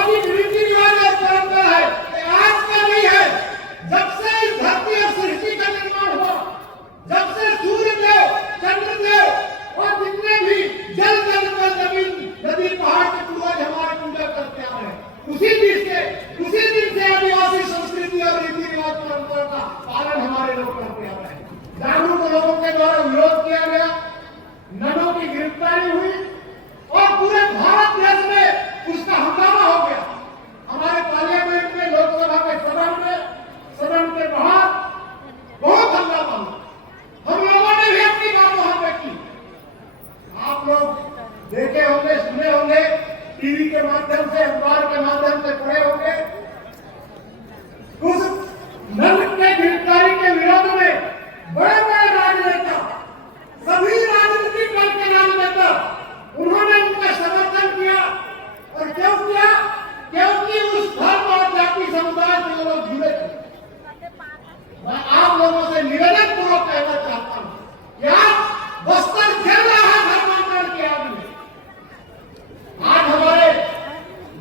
सामाजिक रीति रिवाज और परंपरा है आज का नहीं है। जब से इस धरती और सृष्टि का निर्माण हुआ, जब से सूर्य देव, चंद्र देव और जितने भी जल जल पर जमीन नदी पहाड़ के पूर्वज हमारे पूजा करते आ रहे हैं, उसी दिन से आदिवासी संस्कृति और रीति रिवाज परंपरा का पालन हमारे लोग करते आ रहे हैं। जागरूक लोगों के द्वारा विरोध किया गया, ननों की गिरफ्तारी हुई और पूरे भारत देश में उसका हंगामा हो गया। हमारे पार्लियामेंट में, लोकसभा के सदन के बाहर बहुत हंगामा हुआ। हम लोगों ने भी अपनी बात वहां पे की। आप लोग देखे होंगे, सुने होंगे, टीवी के माध्यम से, अखबार के माध्यम से पढ़े होंगे। उस नन के गिरफ्तारी के विरोध में बड़े बड़े राजनेता, सभी राजनीतिक दल के राजनेता, उन्होंने उनका समर्थन किया। और क्यों किया? क्योंकि उस धर्म और जाति समुदाय से लोग जुड़े थे। मैं आप लोगों से निवेदन पूर्वक कहना चाहता हूं कि आप बस्तर खेल रहा है धर्मांतरण के आगे। आज हमारे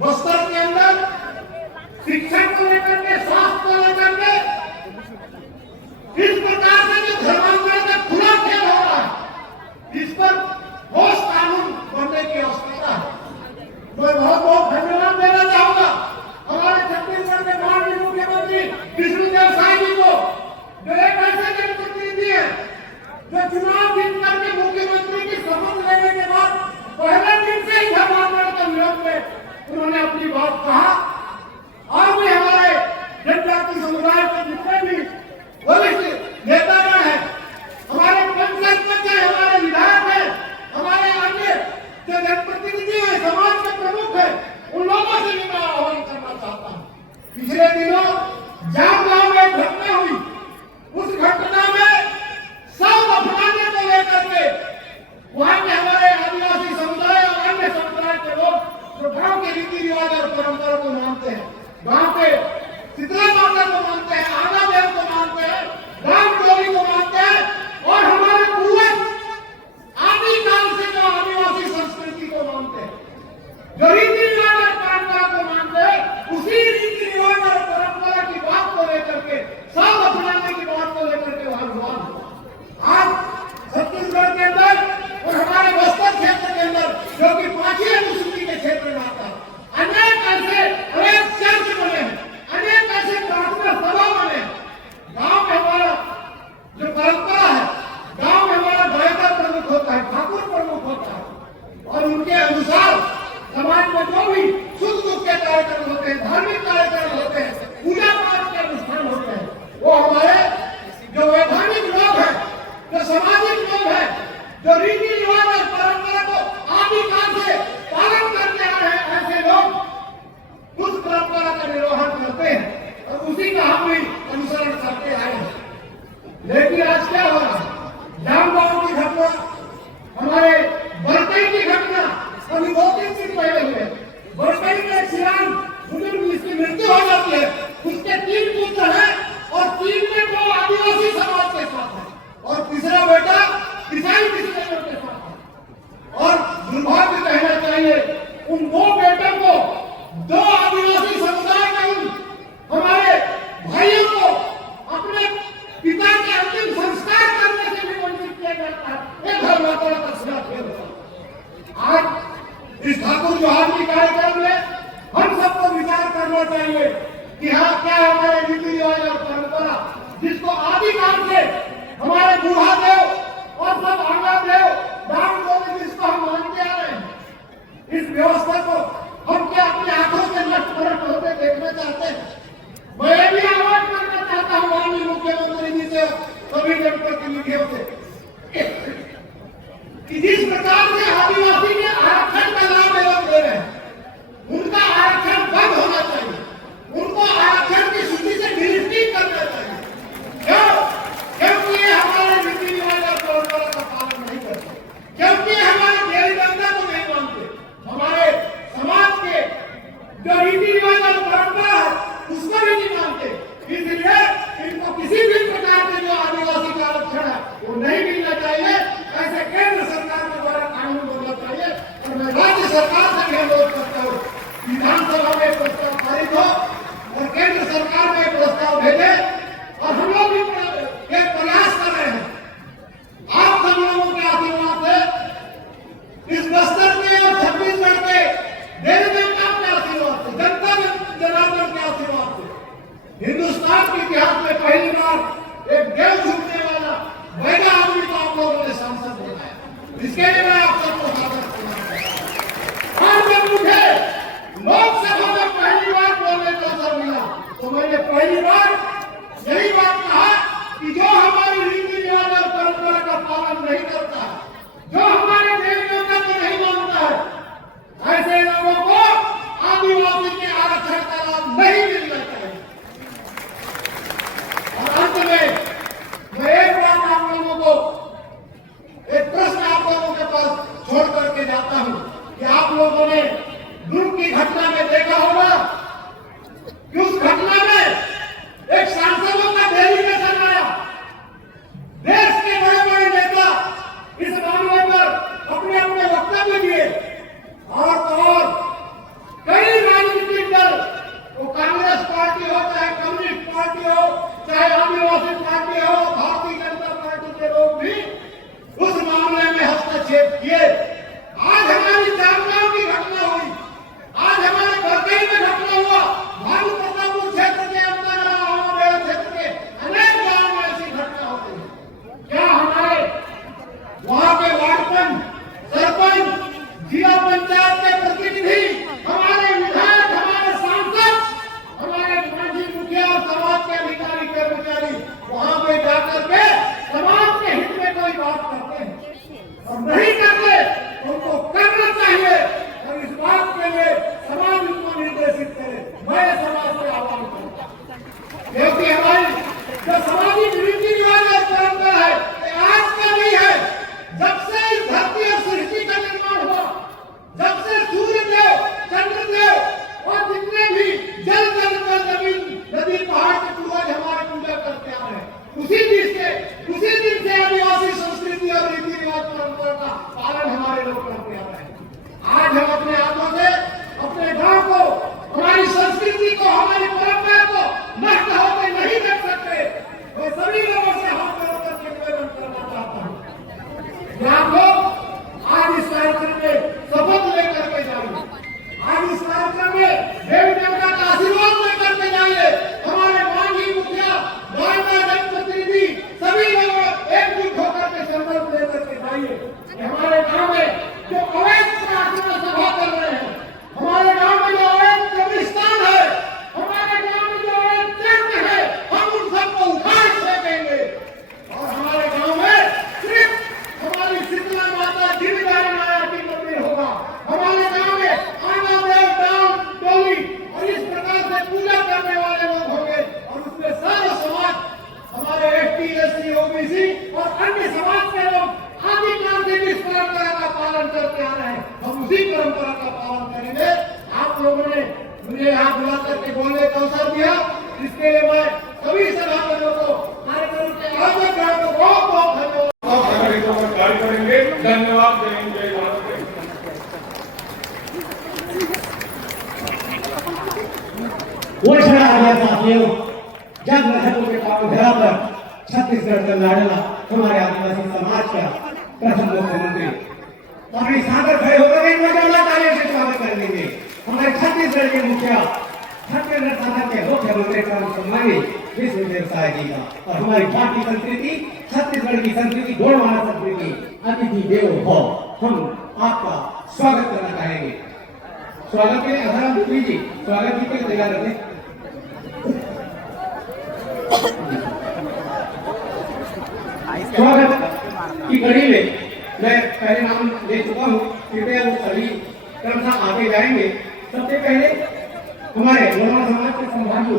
बस्तर के अंदर शिक्षा को लेकर के, स्वास्थ्य को लेकर के इस प्रकार से जो धर्मांतरण का खुला खेल हो रहा है, इस पर ठोस कानून बनने की आवश्यकता है। मैं बहुत बहुत धन्यवाद देना चाहूंगा हमारे छत्तीसगढ़ के माननीय मुख्यमंत्री विष्णुदेव साय जी को, जो एक ऐसे जनप्रतिनिधि है जो चुनाव जीत करके मुख्यमंत्री की शपथ लेने के बाद पहले दिन से ही धर्मांतरण के विरोध में उन्होंने अपनी बात कहा। और भी हमारे जनजाति समुदाय के जितने भी वरिष्ठ नेतागण हैं, हमारे पंचायत है, हमारे विधायक हैं, हमारे अन्य जो जनप्रतिनिधि हैं, समाज के प्रमुख हैं, उन लोगों से भी मैं आह्वान करना चाहता हूँ। पिछले दिनों जाम गांव में एक घटना हुई। उस घटना में सब अपनाने को लेकर के वहां के हमारे आदिवासी समुदाय और अन्य समुदाय के लोग जो गांव के रीति रिवाज और परंपरा को मानते हैं, गांव के शीतला माता को मानते हैं, आना देव को मानते हैं, राम डोली को मानते हैं और हमारे पूर्वज आदिकाल से जो आदिवासी संस्कृति को मानते हैं, जो रीति रिवाज और परंपरा को मानते हैं, उसी रीति रिवाज और परंपरा की बात को लेकर के, सब अपनाने की बात को लेकर के वहां विवाद हुआ। आज छत्तीसगढ़ के अंदर और हमारे बस्तर क्षेत्र के अंदर, जो कि 5वीं अनुसूची के क्षेत्र में आता है, अनेक चर्च बने हैं, अनेक ऐसे प्रार्थना सभा बने हैं। गांव में हमारा जो परंपरा है, गांव में हमारा गायकर प्रमुख होता है, ठाकुर प्रमुख होता है और उनके अनुसार समाज में जो भी सुख दुख के कार्यक्रम होते हैं, धार्मिक कार्यक्रम होते हैं, पूजा पाठ के अनुष्ठान होते हैं, वो हमारे जो वैधानिक लोग हैं, जो सामाजिक लोग हैं, जो रीति रिवाज और परंपरा को आदिकाल से पालन करते आ रहे हैं, ऐसे लोग उस परंपरा का निर्वहन करते हैं और उसी का हम भी अनुसरण करते आए हैं। लेकिन आज क्या हो रहा है? जामगांव की घटना, हमारे बरतई की घटना अभी 2-3 दिन पहले हुए। बरतई में एक सियान बुजुर्ग जिसकी मृत्यु हो जाती है, उसके 3 पुत्र हैं और 3 में 2 आदिवासी समाज के साथ है और तीसरा बेटा ईसाई मिशनरियों के साथ है। और दुर्भाग्य कहना चाहिए, उन 2 बेटों को 2 आदिवासी समुदाय के उन हमारे भाइयों को अपने पिता के अंतिम संस्कार करने से भी वंचित किया जाता है। एक धर्मांतरण का खुला खेल होता है। आज इस ठाकुर जोहार की कार्यक्रम में हम सबको विचार करना चाहिए कि हाँ, क्या हमारे रीति रिवाज और परंपरा, जिसको आदिकाल से हमारे बूढ़ा देव और सब आंगा देव, राम गोविंद, जिसको हम मानते आ रहे हैं, इस व्यवस्था को हम क्या अपनी आंखों से नष्ट होते देखना चाहते हैं? मैं भी आह्वान करना चाहता हूँ माननीय मुख्यमंत्री जी से, सभी जनप्रतिनिधियों से, कि जिस प्रकार से आदिवासी के आरक्षण का लाभ एवं दे रहे हैं, उनका आरक्षण बंद होना चाहिए। उनको आरक्षण की सूची से निष्क्रिय करना चाहिए। क्यों? क्योंकि ये हमारे रीति रिवाज और परंपरा का पालन नहीं करते, क्योंकि हमारे देवी देवता को नहीं मानते, हमारे समाज के जो रीति रिवाज सरकार में एक प्रस्ताव भेजे और हम लोग भी एक प्रयास कर रहे हैं। आप सब लोगों के आशीर्वाद से इस बस्तर के और छत्तीसगढ़ के देवी देवता के आशीर्वाद से, जनता जनार्दन के आशीर्वाद से हिंदुस्तान के इतिहास में पहली बार एक देव झुकने वाला बैगा आदमी को आप लोगों ने सांसद बनाया। इसके लिए मैं आप सबको स्वागत करता हूं। और जब मुझे लोकसभा में पहली बार बोलने का अवसर मिला तो मैंने पहली बार यही बात कहा कि जो हमारी रीति रिवाज और परंपरा का पालन नहीं करता है, जो हमारे देवी देवता को नहीं मानता है, ऐसे लोगों को आदिवासी के आरक्षण का लाभ नहीं मिलना चाहिए। और अंत में मैं एक बात आप लोगों को, एक प्रश्न आप लोगों के पास छोड़ करके जाता हूं कि आप लोगों ने दुर्ग की घटना में देखा होगा कि उस घटना में एक सांसदों का डेलीगेशन आया। देश के बड़े बड़े नेता इस मामले पर अपने अपने वक्तव्य दिए और कई राजनीतिक दल, वो कांग्रेस पार्टी हो, चाहे कम्युनिस्ट पार्टी हो, चाहे आदिवासी पार्टी हो, भारतीय जनता पार्टी के लोग भी उस मामले में हस्तक्षेप किए। आज हमारी जामगांव की घटना हुई, आज हमारे बरगई में घटना हुआ, भानु प्रतापपुर क्षेत्र के अंदर क्षेत्र के अनेक गांवों में ऐसी घटना होती है। क्या हमारे वहां के वार्ड सरपंच, जिला पंचायत के प्रतिनिधि, हमारे विधायक, हमारे सांसद, हमारे माजी मुखिया और समाज के अधिकारी कर्मचारी वहां पे जाकर के समाज के हित में कोई बात करते हैं और नहीं करते, उनको करना चाहिए और इस बात के लिए समाज उनको निर्देशित करे। मैं समाज से आह्वान करता हूं क्योंकि हमारी जो सामाजिक रीति रिवाज और परंपरा है आज का नहीं है। जब से इस धरती और सृष्टि का निर्माण हुआ, जब से सूर्य देव, चंद्र देव और जितने भी जल जमीन नदी पहाड़ के पूर्वज हमारे पूजा करते आ रहे हैं, उसी दिन से आदिवासी संस्कृति और रीति रिवाज परंपरा का पालन हमारे लोग करते आ रहे हैं। आज हम अपने हाथों से अपने गांव को, हमारी संस्कृति को, हमारी परंपरा को नष्ट होते नहीं देख सकते। मैं सभी लोगों से हाथ जोड़कर के निवेदन करना चाहता हूँ कि आप लोग आज इस कार्यक्रम में शपथ लेकर के जाइए, आज इस कार्यक्रम में देवी देवता का आशीर्वाद लेकर के जाइए। हमारे मांझी मुखिया, जनप्रतिनिधि सभी लोग एकजुट होकर के संकल्प लेकर के जाइए कि हमारे गांव में जो अवैध प्रार्थना सभा कर रहे हैं, हमारे गांव में जो अवैध कब्रिस्तान है, हमारे गांव में जो अवैध चर्च है, हम उन सबको उखाड़ फेंकेंगे और हमारे गांव में सिर्फ हमारी शीतला माता जिम्मेदारी माया की मंदिर होगा। हमारे गांव में आना देव, दान, डोली और इस प्रकार से पूजा करने वाले लोग होंगे और उसमें सारा समाज, हमारे एसटी, एससी, ओबीसी और अन्य समाज के लोग आदिकाल से इस परंपरा का पालन करते आ रहे हैं। हम उसी परंपरा का पालन करेंगे। आप लोगों ने मुझे यहाँ बुला करके बोलने का अवसर दिया, इसके लिए मैं सभी सभासदों को, कार्यक्रम के आयोजकों को बहुत बहुत धन्यवाद कार्य करेंगे। धन्यवाद देंगे। साथियों, जब लखनऊ के पावन धरा पर छत्तीसगढ़ का लाडला हमारे आदिवासी समाज का प्रथम मुख्यमंत्री अपने सागर खड़े होकर एक मजेदार तालियों से स्वागत करेंगे। हमारे छत्तीसगढ़ के मुखिया, छत्तीसगढ़ शासन के मुख्यमंत्री सम्मानित विश्वदेव साय जी का और हमारी भारतीय संस्कृति, छत्तीसगढ़ की संस्कृति, गौरवाना संस्कृति, अतिथि देवो भव, हम आपका स्वागत करना चाहेंगे। स्वागत के लिए आधार जी स्वागत जी के तैयार रखें। स्वागत की कड़ी में मैं पहले नाम ले चुका हूँ, कृपया वो सभी क्रमशः आगे जाएंगे। सबसे पहले हमारे समाज के संभागी